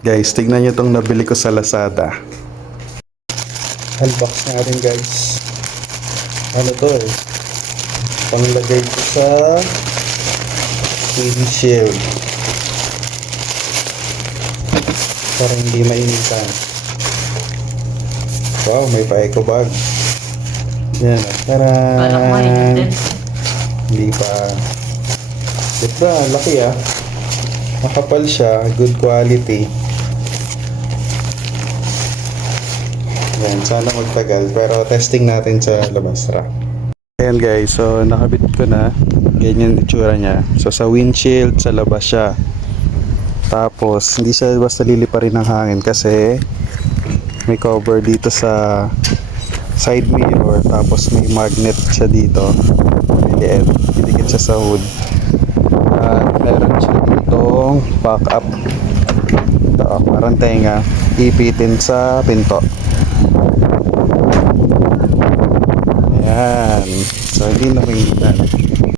Guys, tignan nyo itong nabili ko sa Lazada. Unbox natin guys. Ano to eh? Panglagay ko sa windshield. Para hindi mainitan. Wow, may pa-eco bag. Yan. Tara! Hindi pa. Diba, laki ah. Makapal siya, good quality. Yan, sana magtagal. Pero testing natin sa labas. Ayan guys, so nakabit ko na. Ganyan itsura niya. So sa windshield, sa labas siya. Tapos, hindi siya basta liliparin ng hangin kasi may cover dito sa side mirror. Tapos may magnet siya dito. May didikit siya sa hood. At meron siya ditong back up. Ito, parang tenga. Ipitin sa pinto. Ayan. So, hindi na maingitan.